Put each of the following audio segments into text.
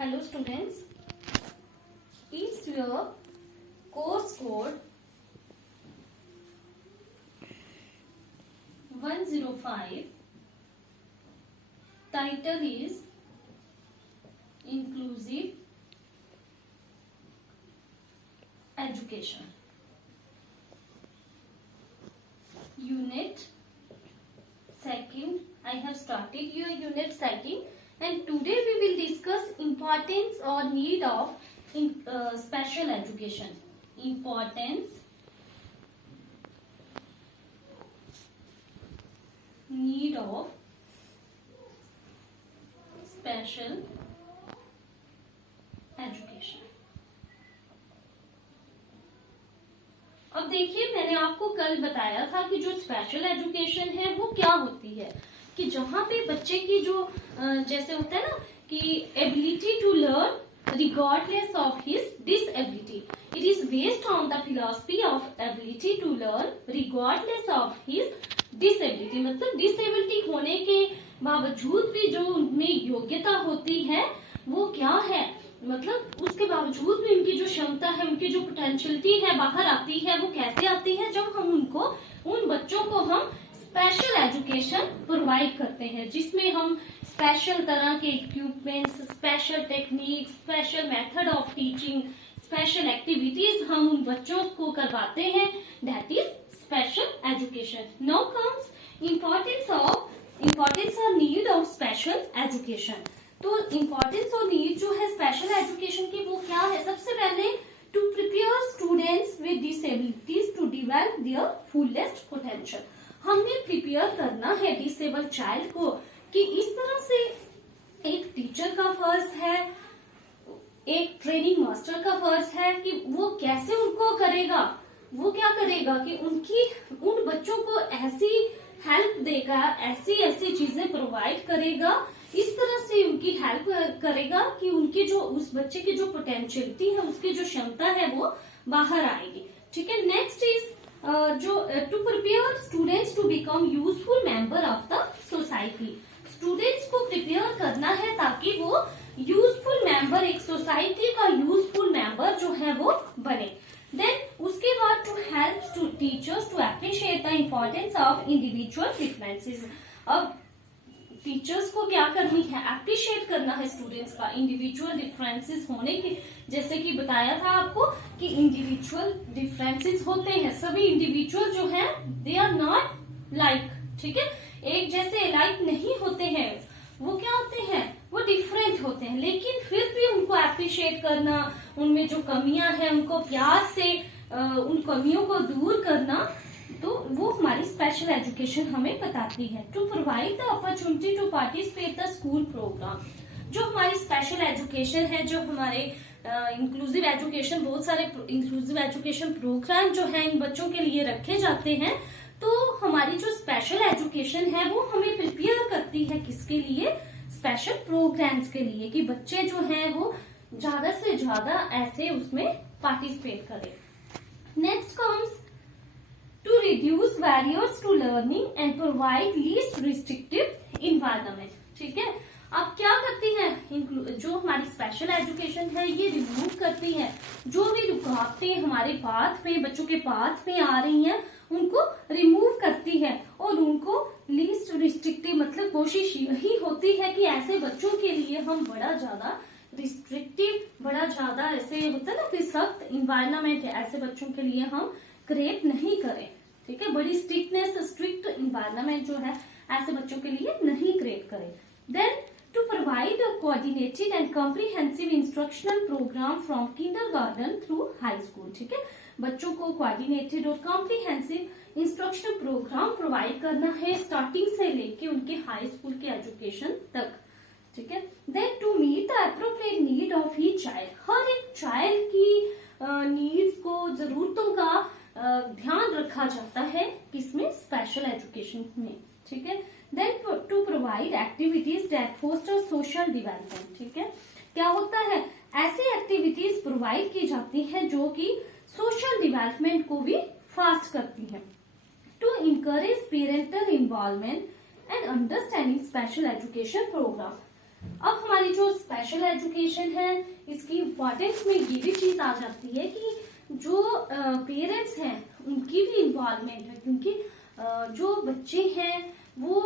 Hello students, is your course code 105. Title is Inclusive Education. Unit 2nd. I have started your unit 2nd. And today we will discuss importance or need of special education. Importance, need of special education. अब देखिए, मैंने आपको कल बताया था कि जो special education है वो क्या होती है, कि जहाँ पे बच्चे की जो जैसे होता है ना कि ability to learn regardless of his disability, it is based on the philosophy of ability to learn regardless of his disability. मतलब डिसएबिलिटी होने के बावजूद भी जो उनमें योग्यता होती है वो क्या है, मतलब उसके बावजूद भी उनकी जो क्षमता है, उनकी जो पोटेंशियलिटी है बाहर आती है। वो कैसे आती है? जब हम उन बच्चों को हम स्पेशल एजुकेशन प्रोवाइड करते हैं, जिसमें हम स्पेशल तरह के equipments, special technique, special method of teaching, special activities हम उन बच्चों को करवाते हैं। That is special education. Now comes importance और नीड ऑफ स्पेशल एजुकेशन। तो इम्पोर्टेंस और नीड जो है स्पेशल एजुकेशन की वो क्या है? सबसे पहले to prepare students with disabilities to develop their fullest potential. हमने प्रिपेयर करना है डिसेबल चाइल्ड को कि इस तरह से एक टीचर का फर्ज है, एक ट्रेनिंग मास्टर का फर्ज है कि वो कैसे उनको करेगा, वो क्या करेगा कि उन बच्चों को ऐसी हेल्प देगा, ऐसी चीजें प्रोवाइड करेगा, इस तरह से उनकी हेल्प करेगा कि उनकी जो उस बच्चे की जो पोटेंशियलिटी है, उसकी जो क्षमता है वो बाहर आएगी। ठीक है। नेक्स्ट इज जो to prepare students to become useful member of the society. Students को प्रिपेयर करना है ताकि वो यूजफुल मेंबर, एक सोसाइटी का यूजफुल मेंबर जो है वो बने। देन उसके बाद to help teachers to appreciate the importance of individual differences. अब टीचर्स को क्या करनी है? अप्रिशिएट करना है स्टूडेंट्स का इंडिविजुअल डिफरेंसेस होने के। जैसे कि बताया था आपको कि इंडिविजुअल डिफरेंसेस होते हैं, सभी इंडिविजुअल जो है दे आर नॉट लाइक। ठीक है, एक जैसे लाइक नहीं होते हैं, वो क्या होते हैं? वो डिफरेंट होते हैं। लेकिन फिर भी उनको अप्रिशिएट करना, उनमें जो कमियां हैं उनको प्यार से उन कमियों को दूर करना, तो वो हमारी स्पेशल एजुकेशन हमें बताती है। To provide the opportunity to participate the school program. जो हमारी स्पेशल एजुकेशन है, जो हमारे इंक्लूसिव एजुकेशन, बहुत सारे इंक्लूसिव एजुकेशन प्रोग्राम जो है इन बच्चों के लिए रखे जाते हैं। तो हमारी जो स्पेशल एजुकेशन है वो हमें प्रिपेयर करती है किसके लिए? स्पेशल प्रोग्राम्स के लिए, कि बच्चे जो हैं वो ज्यादा से ज्यादा ऐसे उसमें पार्टिसिपेट करें। Next comes to reduce barriers to learning and provide least restrictive environment। ठीक है। अब क्या करती है जो हमारी स्पेशल एजुकेशन है, ये रिमूव करती है जो भी रुकावटें हमारे पाथ में, बच्चों के पाथ में आ रही हैं, उनको रिमूव करती है और उनको लीस्ट रिस्ट्रिक्टिव, मतलब कोशिश यही होती है कि ऐसे बच्चों के लिए हम बड़ा ज्यादा रिस्ट्रिक्टिव, बड़ा ज्यादा ऐसे होता है ना कि सख्त इन्वायरमेंट है, ऐसे बच्चों के लिए हम क्रिएट नहीं करें। ठीक है, बड़ी स्ट्रिक्ट इन्वायरमेंट जो है ऐसे बच्चों के लिए नहीं क्रिएट करें। Then to provide a coordinated and comprehensive instructional program from kindergarten through high school. ठीक है, बच्चों को कोऑर्डिनेटेड और कॉम्प्रिहेंसिव इंस्ट्रक्शनल प्रोग्राम प्रोवाइड करना है स्टार्टिंग से लेके उनके हाई स्कूल के एजुकेशन तक। ठीक है। Then to meet the appropriate need of each child. हर एक चाइल्ड की नीड्स को, जरूरतों का ध्यान रखा जाता है किसमें? स्पेशल एजुकेशन में। ठीक है। Then to provide activities that foster social development. ठीक है, क्या होता है? ऐसी एक्टिविटीज प्रोवाइड की जाती हैं जो कि सोशल डेवलपमेंट को भी फास्ट करती हैं। To encourage parental involvement and understanding special education program. अब हमारी जो स्पेशल एजुकेशन है इसकी इम्पोर्टेंस में ये भी चीज आ जाती है कि जो पेरेंट्स हैं उनकी भी इन्वॉल्वमेंट है, क्योंकि जो बच्चे हैं वो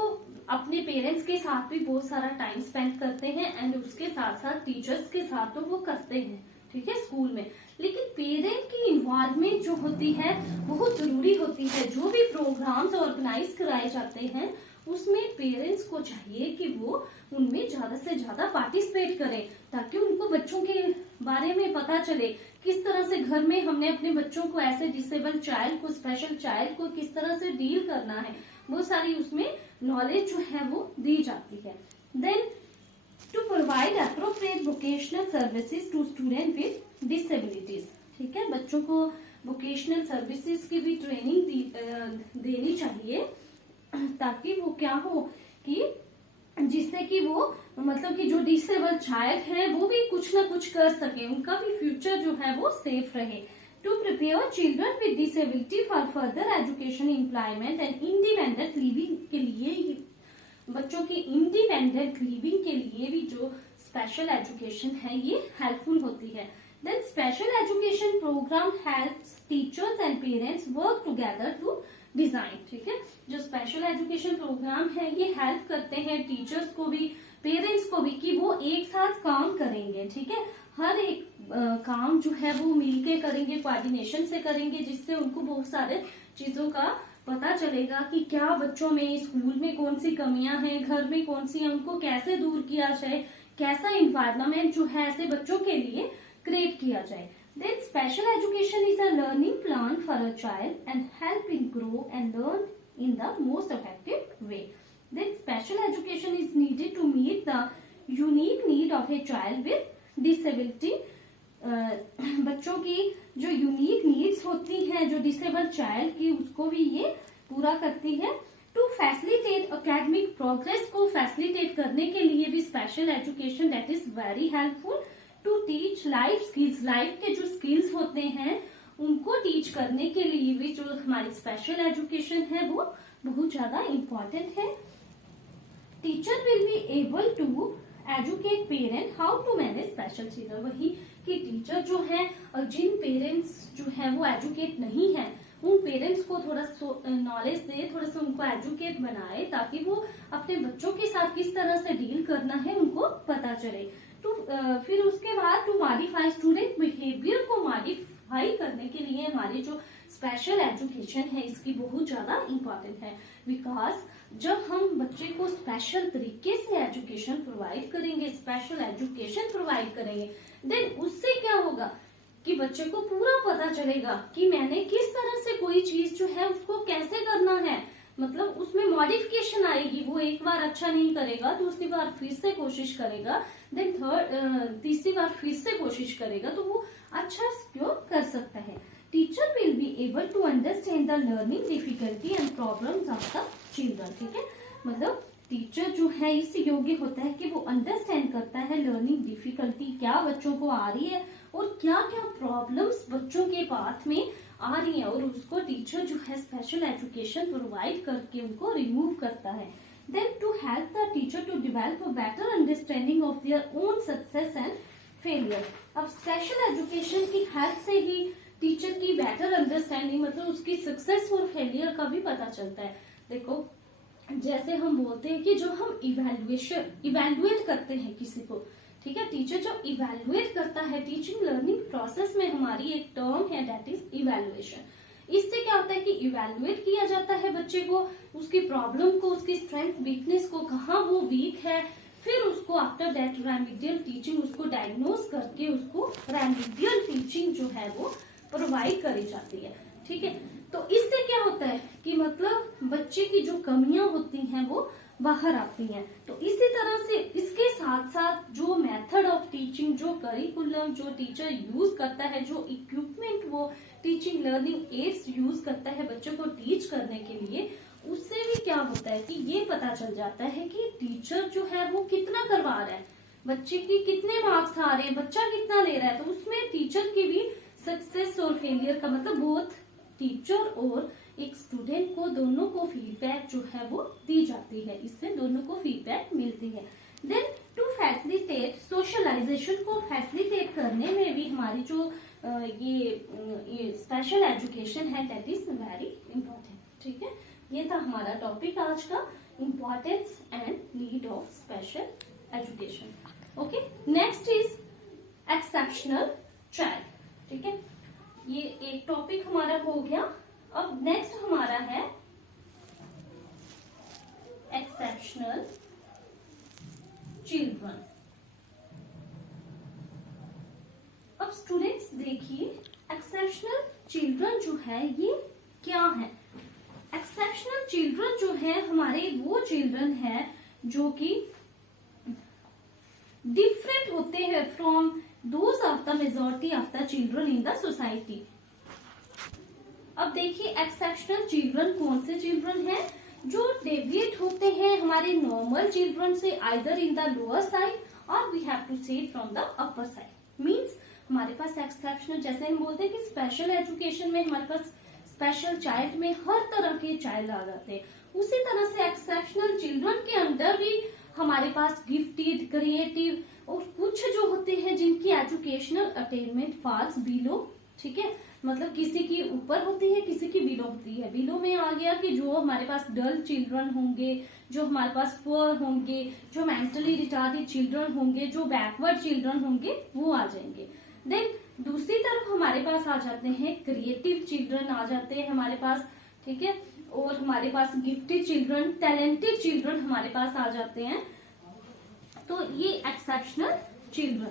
अपने पेरेंट्स के साथ भी बहुत सारा टाइम स्पेंड करते हैं एंड उसके साथ साथ टीचर्स के साथ तो वो करते हैं, ठीक है, स्कूल में। लेकिन पेरेंट की इन्वॉल्वमेंट जो होती है बहुत जरूरी होती है। जो भी प्रोग्राम्स ऑर्गेनाइज कराए जाते हैं उसमें पेरेंट्स को चाहिए कि वो उनमें ज्यादा से ज्यादा पार्टिसिपेट करें, ताकि उनको बच्चों के बारे में पता चले, किस तरह से घर में हमने अपने बच्चों को, ऐसे डिसेबल चाइल्ड को, स्पेशल चाइल्ड को किस तरह से डील करना है, वो सारी उसमें नॉलेज जो है वो दी जाती है। Then to provide appropriate vocational services to student with disabilities, ठीक है, बच्चों को वोकेशनल सर्विसेज की भी ट्रेनिंग देनी चाहिए, ताकि वो क्या हो कि जिससे कि वो मतलब कि जो डिसेबल चाइल्ड है वो भी कुछ ना कुछ कर सके, उनका भी फ्यूचर जो है वो सेफ रहे। To prepare children with disability for further education, employment and independent living के लिए, बच्चों की इंडिपेंडेंट लिविंग के लिए भी जो स्पेशल एजुकेशन है ये हेल्पफुल होती है। Then special education program helps teachers and parents work together to design, ठीक है, जो स्पेशल एजुकेशन प्रोग्राम है ये हेल्प करते हैं टीचर्स को भी, पेरेंट्स को भी, कि वो एक साथ काम करेंगे, ठीक है, हर एक काम जो है वो मिलके करेंगे, कोऑर्डिनेशन से करेंगे, जिससे उनको बहुत सारे चीजों का पता चलेगा कि क्या बच्चों में, स्कूल में कौन सी कमियां हैं, घर में कौन सी है, उनको कैसे दूर किया जाए, कैसा इन्वायरमेंट जो है ऐसे बच्चों के लिए क्रिएट किया जाए। Then special education is a learning plan for a child and help him grow and learn in the most effective way. Then special education is needed to meet the unique need of a child with disability. बच्चों की जो unique needs होती हैं, जो disable child की, उसको भी ये पूरा करती है। टू फैसिलिटेट एकेडमिक प्रोग्रेस को फैसिलिटेट करने के लिए भी special education that is very helpful. To teach life skills, life के जो स्किल्स होते हैं उनको टीच करने के लिए भी जो हमारी स्पेशल एजुकेशन है वो बहुत ज्यादा इम्पोर्टेंट है। Teacher will be able to educate parent how to manage special children, वही कि टीचर जो है, जिन पेरेंट्स जो है वो एजुकेट नहीं है, उन पेरेंट्स को थोड़ा नॉलेज दे, थोड़ा सा उनको एजुकेट बनाए, ताकि वो अपने बच्चों के साथ किस तरह से डील करना है उनको पता चले। फिर उसके बाद टू मॉडिफाई स्टूडेंट बिहेवियर को मॉडिफाई करने के लिए हमारी जो स्पेशल एजुकेशन है इसकी बहुत ज्यादा इम्पोर्टेंट है। बिकॉज जब हम बच्चे को स्पेशल तरीके से एजुकेशन प्रोवाइड करेंगे, स्पेशल एजुकेशन प्रोवाइड करेंगे, देन उससे क्या होगा कि बच्चे को पूरा पता चलेगा कि मैंने किस तरह से कोई चीज जो है उसको कैसे करना है, मतलब उसमें मॉडिफिकेशन आएगी। वो एक बार अच्छा नहीं करेगा, दूसरी बार फिर से कोशिश करेगा, देन तीसरी बार फिर से कोशिश करेगा, तो वो अच्छा क्यों कर सकता है। Teacher will be able to understand the learning difficulty and problems of the children, ठीक है, मतलब टीचर जो है इससे योग्य होता है कि वो अंडरस्टैंड करता है लर्निंग डिफिकल्टी क्या बच्चों को आ रही है और क्या क्या प्रॉब्लम्स बच्चों के पाथ में आ रही है, और उसको टीचर जो है स्पेशल एजुकेशन प्रोवाइड करके उनको रिमूव करता है। Then to help the teacher to develop a better understanding of their own success and failure. अब स्पेशल एजुकेशन की हेल्प से ही टीचर की बेटर अंडरस्टैंडिंग, मतलब उसकी सक्सेस और फेलियर का भी पता चलता है। देखो जैसे हम बोलते हैं कि जो हम इवेल्युएट करते हैं किसी को, ठीक है, टीचर जो इवेल्युएट करता है, टीचिंग लर्निंग प्रोसेस में हमारी एक टर्म है दैट इज इवेल्युएशन। इससे क्या होता है कि इवेल्युएट किया जाता है बच्चे को, उसकी प्रॉब्लम को, उसकी स्ट्रेंथ वीकनेस को, कहाँ वो वीक है, फिर उसको आफ्टर दैट रेमेडियल टीचिंग उसको डायग्नोज करके उसको रेमेडियल टीचिंग जो है वो प्रोवाइड करी जाती है, ठीक है। तो इससे क्या होता है कि मतलब बच्चे की जो कमियां होती हैं वो बाहर आती हैं। तो इसी तरह से इसके साथ साथ जो मेथड ऑफ टीचिंग, जो करिकुलम जो टीचर यूज करता है, जो इक्विपमेंट वो टीचिंग लर्निंग एड्स यूज करता है बच्चों को टीच करने के लिए, उससे भी क्या होता है कि ये पता चल जाता है कि टीचर जो है वो कितना करवा रहा है, बच्चे की कितने मार्क्स आ रहे हैं, बच्चा कितना ले रहा है। तो उसमें टीचर की भी सक्सेस और फेलियर का मतलब बोथ टीचर और एक स्टूडेंट को दोनों को फीडबैक जो है वो दी जाती है, इससे दोनों को फीडबैक मिलती है। देन टू फैसिलिटेट सोशलाइजेशन को फैसिलिटेट करने में भी हमारी जो ये स्पेशल एजुकेशन है दैट इज वेरी इंपॉर्टेंट। ठीक है, ये था हमारा टॉपिक आज का, importance and need of special education. Okay, next is exceptional child. ठीक है, ये एक टॉपिक हमारा हो गया। अब नेक्स्ट हमारा है एक्सेप्शनल चिल्ड्रन। अब स्टूडेंट्स देखिए, एक्सेप्शनल चिल्ड्रन जो है ये क्या है। एक्सेप्शनल चिल्ड्रन जो है हमारे वो चिल्ड्रन है जो कि डिफरेंट होते हैं from those of the majority of the children in the society. अब देखिए, एक्सेप्शनल चिल्ड्रन कौन से चिल्ड्रन हैं जो डेविएट होते हैं हमारे नॉर्मल चिल्ड्रन से, either in the lower side और we have to say from the upper side. Means हमारे पास एक्सेप्शनल, जैसे हम बोलते हैं कि स्पेशल एजुकेशन में हमारे पास स्पेशल चाइल्ड में हर तरह के चाइल्ड आ जाते हैं, उसी तरह से एक्सेप्शनल चिल्ड्रन के अंदर भी हमारे पास गिफ्टेड, क्रिएटिव और कुछ जो होते हैं जिनकी एजुकेशनल अटेनमेंट फॉल्स बिलो। ठीक है, मतलब किसी की ऊपर होती है, किसी की बिलो होती है। बिलो में आ गया कि जो हमारे पास डल चिल्ड्रन होंगे, जो हमारे पास पुअर होंगे, जो मेंटली रिटार्डेड चिल्ड्रन होंगे, जो बैकवर्ड चिल्ड्रन होंगे, वो आ जाएंगे। देन दूसरी तरफ हमारे पास आ जाते हैं क्रिएटिव चिल्ड्रन आ जाते हैं हमारे पास। ठीक है, और हमारे पास गिफ्टेड चिल्ड्रन, टैलेंटेड चिल्ड्रन हमारे पास आ जाते हैं। तो ये exceptional children,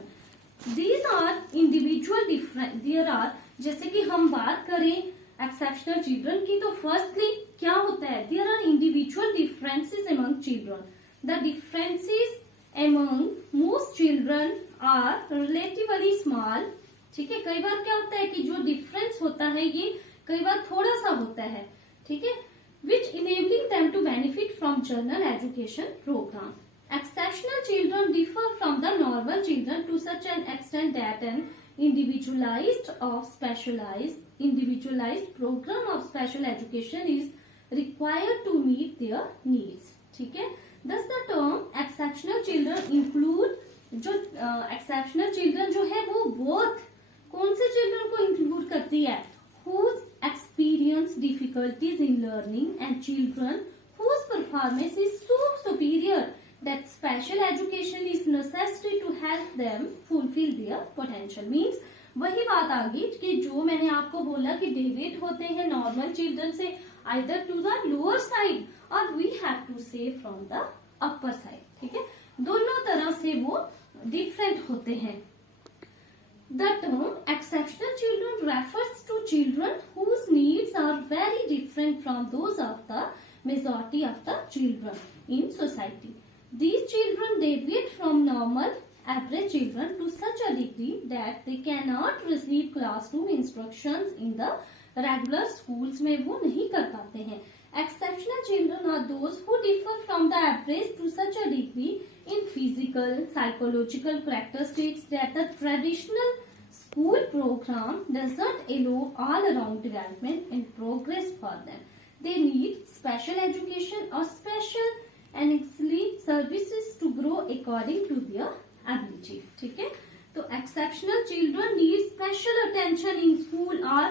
these are individual different, there are, जैसे कि हम बात करें एक्सेप्शनल चिल्ड्रन की, तो फर्स्टली क्या होता है, there are individual differences among children. The differences among most children are relatively small. ठीक है, कई बार क्या होता है कि जो डिफरेंस होता है ये कई बार थोड़ा सा होता है। ठीक है, which enabling them to benefit from general education program. Exceptional children differ from the normal children to such an extent that an individualized program of special education is required to meet their needs. ठीक है, thus the term exceptional children include, जो exceptional children जो है वो both कौन से children को include करती है, whose experience difficulties in learning and children whose performance is so superior that special education is necessary to help them fulfill their potential। Means वही बात आ गई कि जो मैंने आपको बोला कि डेविएट होते हैं नॉर्मल चिल्ड्रन से either to the lower side और we have to say from the upper side. ठीक है, दोनों तरह से वो डिफरेंट होते हैं। The term exceptional children refers to children whose needs are very different from those of the majority of the children in society. These children deviate from normal average children to such a degree that they cannot receive classroom instructions in the regular schools में वो नहीं कर पाते हैं। Exceptional children are those who differ from the average to such a degree in physical, psychological characteristics that the traditional school program does not allow all around development and progress for them. They need special education or special and services to grow according to their ability। ठीक है, तो exceptional children need special attention in school or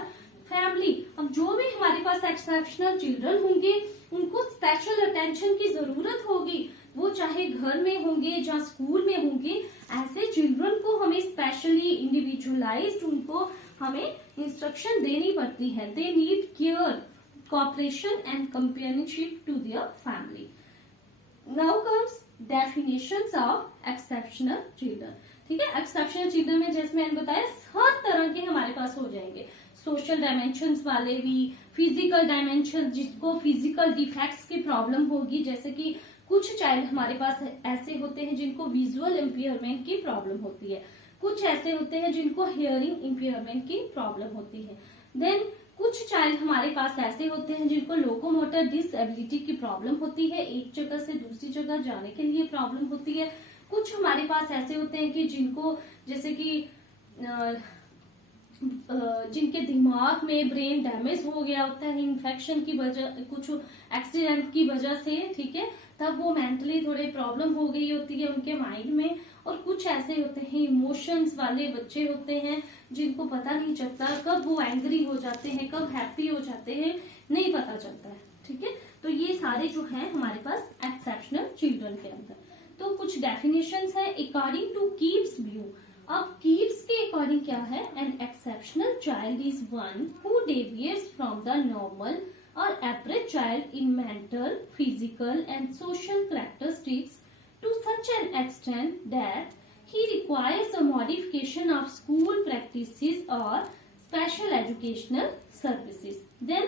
family। अब जो भी हमारे पास exceptional children होंगे उनको special attention की जरूरत होगी, वो चाहे घर में होंगे या स्कूल में होंगे। ऐसे चिल्ड्रन को हमें स्पेशली इंडिविजुअलाइज्ड उनको हमें इंस्ट्रक्शन देनी पड़ती है। They need care, cooperation and companionship to their family. Now comes definitions of exceptional children. ठीक है, एक्सेप्शनल चिल्ड्रन में जैसे मैंने बताया हर तरह के हमारे पास हो जाएंगे, सोशल डायमेंशंस वाले भी, फिजिकल डायमेंशन, जिसको फिजिकल डिफेक्ट्स की प्रॉब्लम होगी, जैसे कि कुछ चाइल्ड हमारे पास ऐसे होते हैं जिनको विजुअल इम्पेयरमेंट की प्रॉब्लम होती है, कुछ ऐसे होते हैं जिनको हियरिंग इम्पेयरमेंट की प्रॉब्लम होती है। देन कुछ चाइल्ड हमारे पास ऐसे होते हैं जिनको लोकोमोटर डिसएबिलिटी की प्रॉब्लम होती है, एक जगह से दूसरी जगह जाने के लिए प्रॉब्लम होती है। कुछ हमारे पास ऐसे होते हैं कि जिनको जैसे कि जिनके दिमाग में ब्रेन डैमेज हो गया होता है इन्फेक्शन की वजह, कुछ एक्सीडेंट की वजह से, ठीक है, तब वो मेंटली थोड़े प्रॉब्लम हो गई होती है उनके माइंड में। और कुछ ऐसे होते हैं इमोशंस वाले बच्चे होते हैं जिनको पता नहीं चलता कब वो एंग्री हो जाते हैं, कब हैप्पी हो जाते हैं, नहीं पता चलता है, ठीक है। तो ये सारे जो है हमारे पास एक्सेप्शनल चिल्ड्रन के अंदर। तो कुछ डेफिनेशंस है अकॉर्डिंग टू कीप्स व्यू। अब कीप्स के अकॉर्डिंग क्या है, an exceptional child is one who deviates from the normal और average child in mental, physical and social characteristics to such an extent that he requires a modification of school practices or special educational services. Then,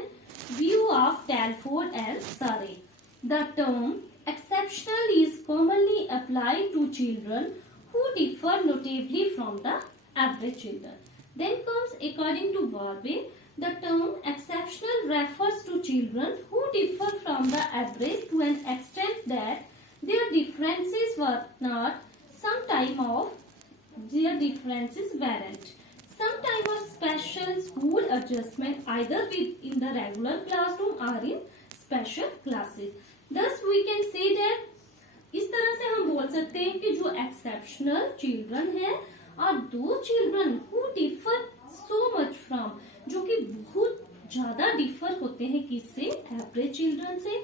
view of Telford and Surrey. The term exceptional is commonly applied to children who differ notably from the average children. Then comes according to Warby, the term exceptional refers to children who differ from the average to an extent that their differences were not some time of their differences weren't some time of special school adjustment either in the regular classroom or in special classes. Thus we can say that इस तरह से हम बोल सकते हैं कि जो exceptional children है और दो children who differ so much from, जो कि बहुत ज्यादा differ होते हैं किससे, average children से,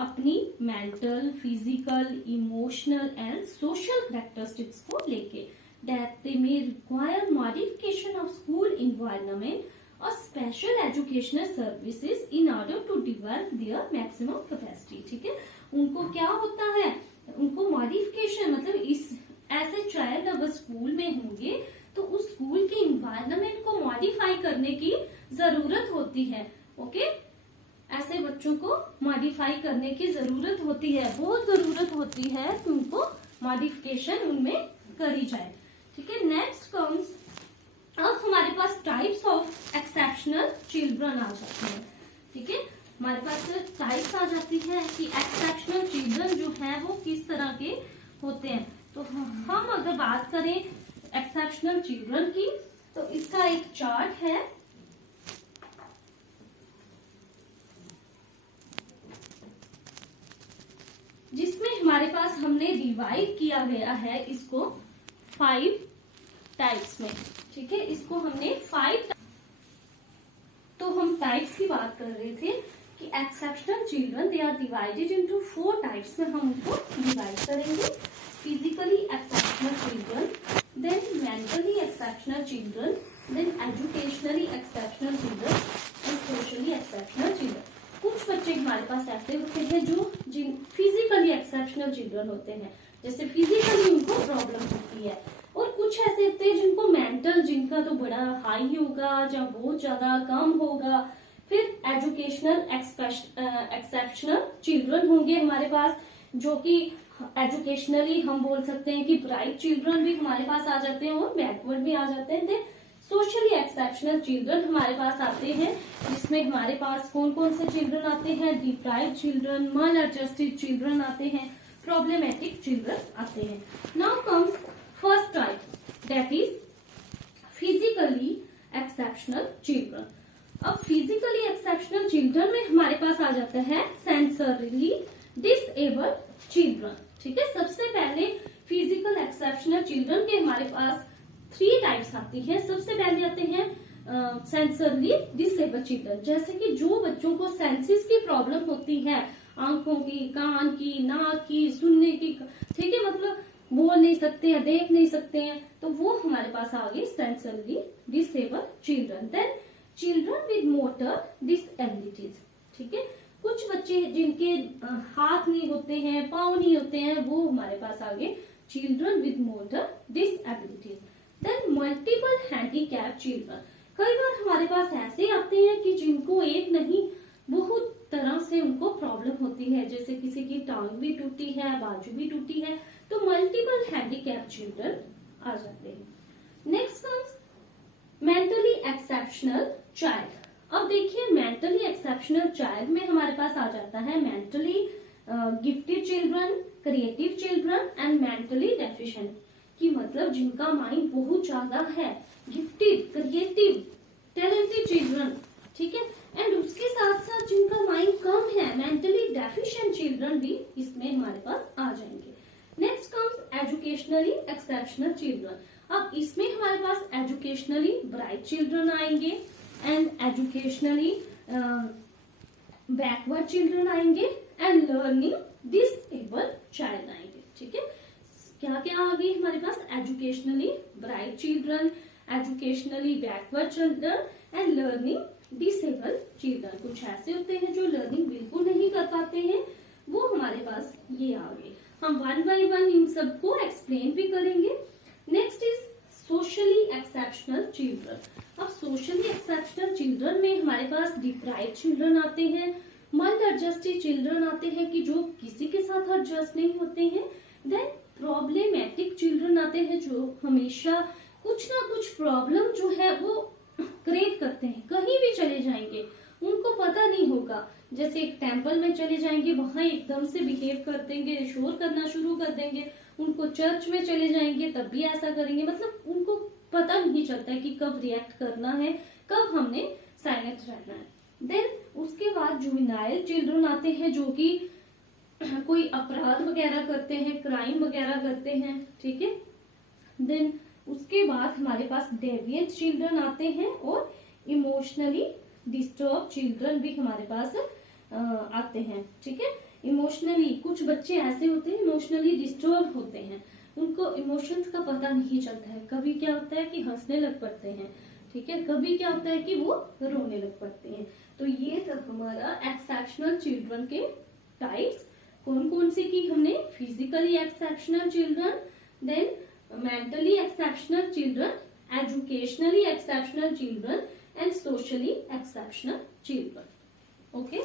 अपनी mental, physical, emotional and social characteristics को लेके, that they may require modification of school environment or special educational services in order to develop their maximum capacity, ठीक है। उनको क्या होता है, उनको मॉडिफिकेशन मतलब इस ऐसे चाइल्ड अगर स्कूल में होंगे तो उस स्कूल के इन्वायरमेंट को मॉडिफाई करने की जरूरत होती है, ओके। ऐसे बच्चों को मॉडिफाई करने की जरूरत होती है, बहुत जरूरत होती है कि उनको मॉडिफिकेशन उनमें करी जाए, ठीक है। नेक्स्ट कम्स, अब हमारे पास टाइप्स ऑफ एक्सेप्शनल चिल्ड्रन आ जाते हैं, ठीक है। हमारे पास टाइप्स आ जाती है कि एक्सेप्शनल चिल्ड्रन जो है वो किस तरह के होते हैं। तो हम अगर बात करें एक्सेप्शनल चिल्ड्रन की तो इसका एक चार्ट है जिसमें हमारे पास हमने डिवाइड किया गया है इसको 5 टाइप्स में, ठीक है। इसको हमने 5, तो हम टाइप्स की बात कर रहे थे कि exceptional children they are divided into 4 types में हम उनको डिवाइड करेंगे। Physically exceptional children, then mentally exceptional children, then educationally exceptional children and socially exceptional children. कुछ बच्चे हमारे पास ऐसे होते हैं जो जिन फिजिकली एक्सेप्शनल चिल्ड्रन होते हैं, जैसे फिजिकली उनको प्रॉब्लम होती है, और कुछ ऐसे होते हैं जिनको मेंटल, जिनका तो बड़ा हाई होगा या बहुत ज्यादा कम होगा। फिर एजुकेशनल एक्सेप्शनल चिल्ड्रन होंगे हमारे पास, जो कि एजुकेशनली हम बोल सकते हैं कि ब्राइट चिल्ड्रन भी हमारे पास आ जाते हैं और बैकवर्ड भी आ जाते हैं। सोशली एक्सेप्शनल चिल्ड्रन हमारे पास आते हैं, जिसमें हमारे पास कौन कौन से चिल्ड्रन आते हैं, डिप्राइव्ड चिल्ड्रन, माल एडजस्टेड चिल्ड्रन आते हैं, प्रॉब्लमेटिक चिल्ड्रन आते हैं। Now comes first type, that is physically exceptional children. अब फिजिकली एक्सेप्शनल चिल्ड्रन में हमारे पास आ जाता है सेंसरली डिसेबल्ड चिल्ड्रन, ठीक है। सबसे पहले फिजिकल एक्सेप्शनल चिल्ड्रन के हमारे पास 3 टाइप्स आती हैं। सबसे पहले आते हैं सेंसरली डिसेबल्ड चिल्ड्रन, जैसे कि जो बच्चों को सेंसेस की प्रॉब्लम होती है, आंखों की, कान की, नाक की, सुनने की, ठीक है, मतलब बोल नहीं सकते हैं, देख नहीं सकते हैं, तो वो हमारे पास आ गए sensorily disabled children. Then children with motor disabilities, ठीक है। कुछ बच्चे जिनके हाथ नहीं होते हैं, पाँव नहीं होते हैं, वो हमारे पास आ गए children with motor disabilities. Then multiple handicap children, कई बार हमारे पास ऐसे आते हैं कि जिनको एक नहीं बहुत तरह से उनको प्रॉब्लम होती है, जैसे किसी की टांग भी टूटी है, बाजू भी टूटी है, तो मल्टीपल हैंडीकैप चिल्ड्रन आ जाते हैं। Next comes mentally exceptional child. अब देखिए मेंटली एक्सेप्शनल चाइल्ड में हमारे पास आ जाता है mentally gifted children, creative children and mentally deficient. कि मतलब जिनका माइंड बहुत ज्यादा है, गिफ्टेड, क्रिएटिव, टैलेंटेड चिल्ड्रन, ठीक है। एंड उसके साथ साथ जिनका माइंड कम है, मेंटली डेफिशिएंट चिल्ड्रन भी इसमें हमारे पास आ जाएंगे। Next comes educationally exceptional children. अब इसमें हमारे पास एजुकेशनली ब्राइट चिल्ड्रन आएंगे एंड एजुकेशनली बैकवर्ड चिल्ड्रन आएंगे एंड लर्निंग डिसेबल चाइल्ड आएंगे, ठीक है। क्या क्या आ गई हमारे पास? Educationally bright children, educationally backward children and learning disable children. कुछ ऐसे होते हैं जो लर्निंग बिल्कुल नहीं कर पाते हैं, वो हमारे पास ये आ गए। हम वन बाय वन इन सबको एक्सप्लेन भी करेंगे। Next is socially exceptional children. अब सोशली एक्सेप्शनल चिल्ड्रन में हमारे पास डिप्राइव्ड चिल्ड्रन आते हैं, माइल्ड एडजस्टेड चिल्ड्रन आते हैं कि जो किसी के साथ एडजस्ट नहीं होते हैं। देन प्रॉब्लमेटिक चिल्ड्रन आते हैं जो हमेशा कुछ ना कुछ प्रॉब्लम जो है वो क्रिएट करते हैं, कहीं भी चले जाएंगे उनको पता नहीं होगा। जैसे एक टेंपल में चले जाएंगे, वहां एकदम से बिहेव कर देंगे, शोर करना शुरू कर देंगे। उनको चर्च में चले जाएंगे तब भी ऐसा करेंगे, मतलब उनको पता नहीं चलता है कि कब रिएक्ट करना है, कब हमने साइलेंट रहना है। देन उसके बाद जुवेनाइल चिल्ड्रन आते हैं जो कि कोई अपराध वगैरह करते हैं, क्राइम वगैरह करते हैं, ठीक है। देन उसके बाद हमारे पास डेविएंट चिल्ड्रन आते हैं और इमोशनली डिस्टर्ब चिल्ड्रन भी हमारे पास आते हैं, ठीक है। इमोशनली कुछ बच्चे ऐसे होते हैं इमोशनली डिस्टर्ब होते हैं, उनको इमोशंस का पता नहीं चलता है। कभी क्या होता है कि हंसने लग पड़ते हैं, ठीक है, कभी क्या होता है कि वो रोने लग पड़ते हैं। तो ये था हमारा एक्सेप्शनल चिल्ड्रन के टाइप्स। कौन कौन सी की हमने? Physically exceptional children, then mentally exceptional children, educationally exceptional children and socially exceptional children. Okay.